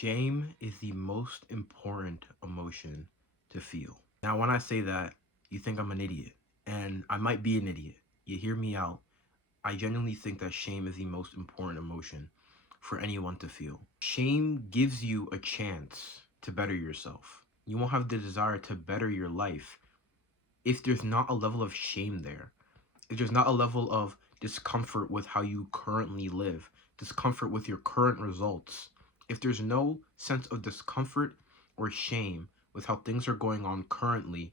Shame is the most important emotion to feel. Now, when I say that, you think I'm an idiot, and I might be an idiot. You hear me out. I genuinely think that shame is the most important emotion for anyone to feel. Shame gives you a chance to better yourself. You won't have the desire to better your life if there's not a level of shame there. If there's not a level of discomfort with how you currently live, discomfort with your current results, if there's no sense of discomfort or shame with how things are going on currently,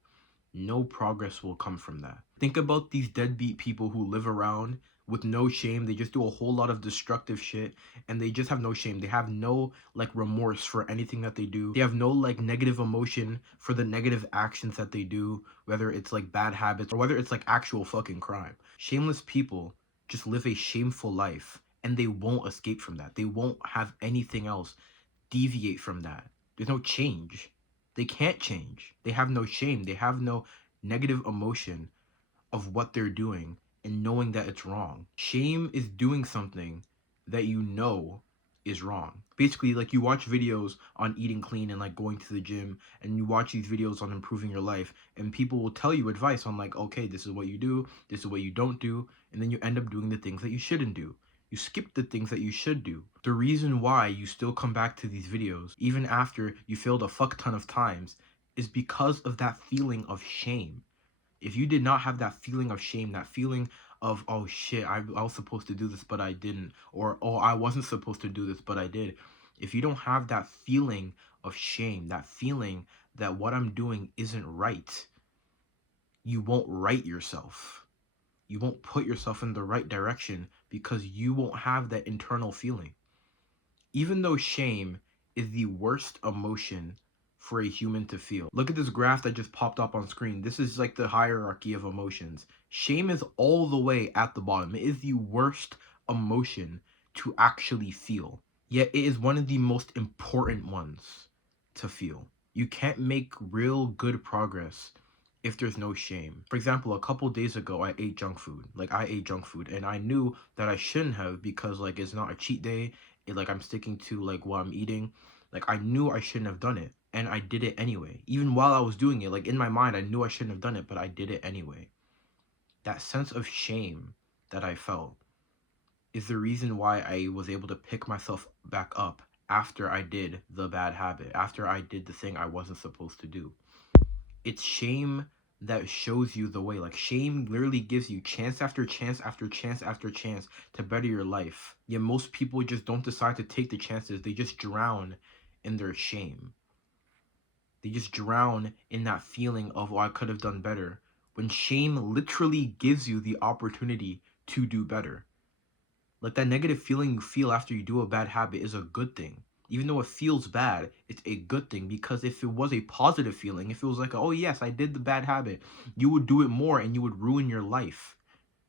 no progress will come from that. Think about these deadbeat people who live around with no shame. They just do a whole lot of destructive shit and they just have no shame. They have no remorse for anything that they do. They have no negative emotion for the negative actions that they do, whether it's bad habits or whether it's actual fucking crime. Shameless people just live a shameful life and they won't escape from that. They won't have anything else deviate from that. There's no change. They can't change. They have no shame. They have no negative emotion of what they're doing and knowing that it's wrong. Shame is doing something that you know is wrong. Basically, you watch videos on eating clean and going to the gym, and you watch these videos on improving your life, and people will tell you advice on okay, this is what you do, this is what you don't do, and then you end up doing the things that you shouldn't do. You skip the things that you should do. The reason why you still come back to these videos, even after you failed a fuck ton of times, is because of that feeling of shame. If you did not have that feeling of shame, that feeling of, oh shit, I was supposed to do this, but I didn't, or oh, I wasn't supposed to do this, but I did. If you don't have that feeling of shame, that feeling that what I'm doing isn't right, you won't right yourself. You won't put yourself in the right direction because you won't have that internal feeling. Even though shame is the worst emotion for a human to feel. Look at this graph that just popped up on screen. This is the hierarchy of emotions. Shame is all the way at the bottom. It is the worst emotion to actually feel. Yet it is one of the most important ones to feel. You can't make real good progress if there's no shame. For example, a couple days ago, I ate junk food. I ate junk food and I knew that I shouldn't have because it's not a cheat day. I'm sticking to what I'm eating. I knew I shouldn't have done it and I did it anyway. Even while I was doing it, in my mind, I knew I shouldn't have done it, but I did it anyway. That sense of shame that I felt is the reason why I was able to pick myself back up after I did the bad habit, after I did the thing I wasn't supposed to do. It's shame that shows you the way. Shame literally gives you chance after chance after chance after chance to better your life. Yet most people just don't decide to take the chances. They just drown in their shame. They just drown in that feeling of, oh, I could have done better. When shame literally gives you the opportunity to do better. That negative feeling you feel after you do a bad habit is a good thing. Even though it feels bad, it's a good thing, because if it was a positive feeling, if it was oh yes, I did the bad habit, you would do it more and you would ruin your life.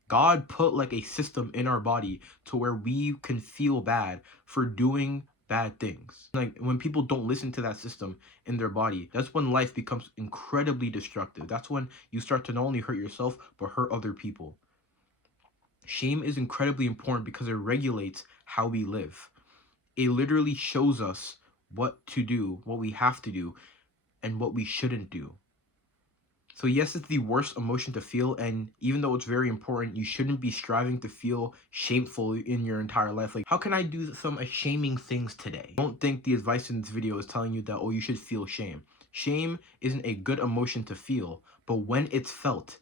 God put a system in our body to where we can feel bad for doing bad things. When people don't listen to that system in their body, that's when life becomes incredibly destructive. That's when you start to not only hurt yourself, but hurt other people. Shame is incredibly important because it regulates how we live. It literally shows us what to do, what we have to do, and what we shouldn't do. So yes, it's the worst emotion to feel, and even though it's very important, you shouldn't be striving to feel shameful in your entire life. How can I do some shaming things today? Don't think the advice in this video is telling you that, oh, you should feel shame. Shame isn't a good emotion to feel, but when it's felt,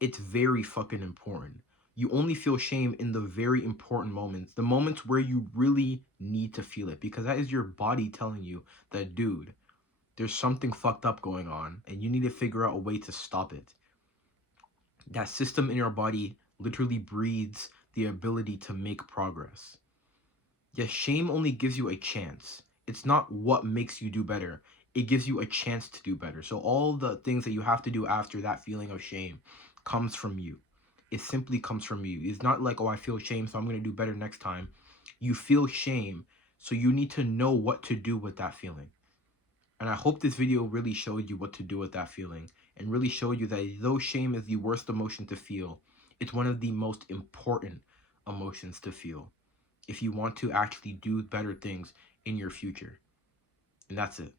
it's very fucking important. You only feel shame in the very important moments, the moments where you really need to feel it, because that is your body telling you that, dude, there's something fucked up going on and you need to figure out a way to stop it. That system in your body literally breeds the ability to make progress. Yes, shame only gives you a chance. It's not what makes you do better. It gives you a chance to do better. So all the things that you have to do after that feeling of shame comes from you. It simply comes from you. It's not oh, I feel shame, so I'm going to do better next time. You feel shame, so you need to know what to do with that feeling. And I hope this video really showed you what to do with that feeling and really showed you that though shame is the worst emotion to feel, it's one of the most important emotions to feel if you want to actually do better things in your future. And that's it.